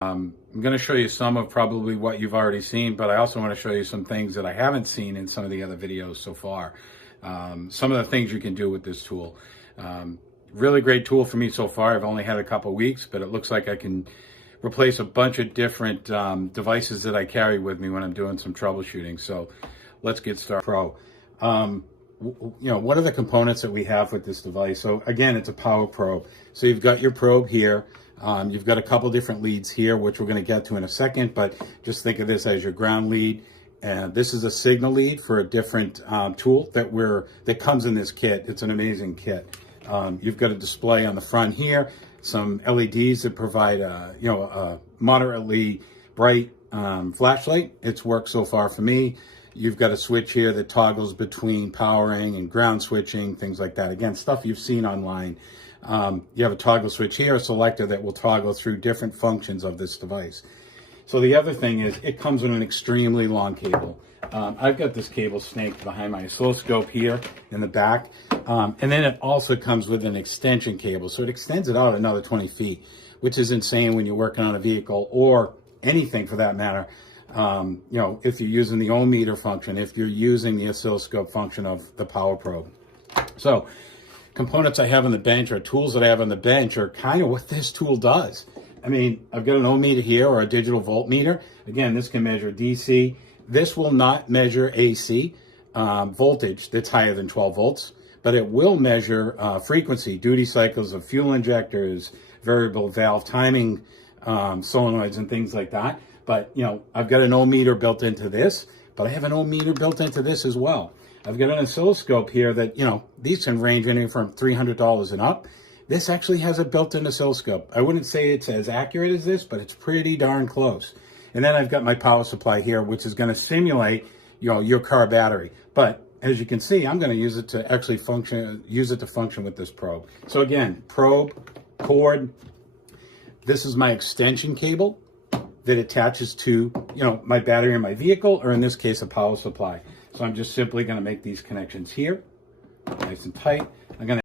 I'm going to show you some of probably what you've already seen, but I also want to show you some things that I haven't seen in some of the other videos so far. Some of the things you can do with this tool. Really great tool for me so far. I've only had a couple weeks, but it looks like I can replace a bunch of different devices that I carry with me when I'm doing some troubleshooting. So let's get started. Pro. What are the components that we have with this device? So again, it's a power probe. So you've got your probe here. You've got a couple different leads here, which we're going to get to in a second, but just think of this as your ground lead. This is a signal lead for a different tool that comes in this kit. It's an amazing kit. You've got a display on the front here, some LEDs that provide a moderately bright flashlight. It's worked so far for me. You've got a switch here that toggles between powering and ground switching, things like that. Again, stuff you've seen online. You have a toggle switch here, a selector that will toggle through different functions of this device. So the other thing is it comes with an extremely long cable. I've got this cable snaked behind my oscilloscope here in the back. And then it also comes with an extension cable. So it extends it out another 20 feet, which is insane when you're working on a vehicle or anything for that matter. If you're using the ohm meter function, if you're using the oscilloscope function of the power probe. So components I have on the bench or tools that I have on the bench are kind of what this tool does. I mean, I've got an ohm meter here or a digital voltmeter. Again, this can measure DC. This will not measure AC voltage that's higher than 12 volts, but it will measure frequency, duty cycles of fuel injectors, variable valve timing solenoids and things like that. But, I've got an ohm meter built into this, but I have an ohm meter built into this as well. I've got an oscilloscope here that, these can range anywhere from $300 and up. This actually has a built-in oscilloscope. I wouldn't say it's as accurate as this, but it's pretty darn close. And then I've got my power supply here, which is going to simulate, your car battery. But as you can see, I'm going to use it to actually function with this probe. So again, probe, cord. This is my extension cable that attaches to, my battery in my vehicle, or in this case, a power supply. So I'm just simply going to make these connections here, nice and tight. I'm going to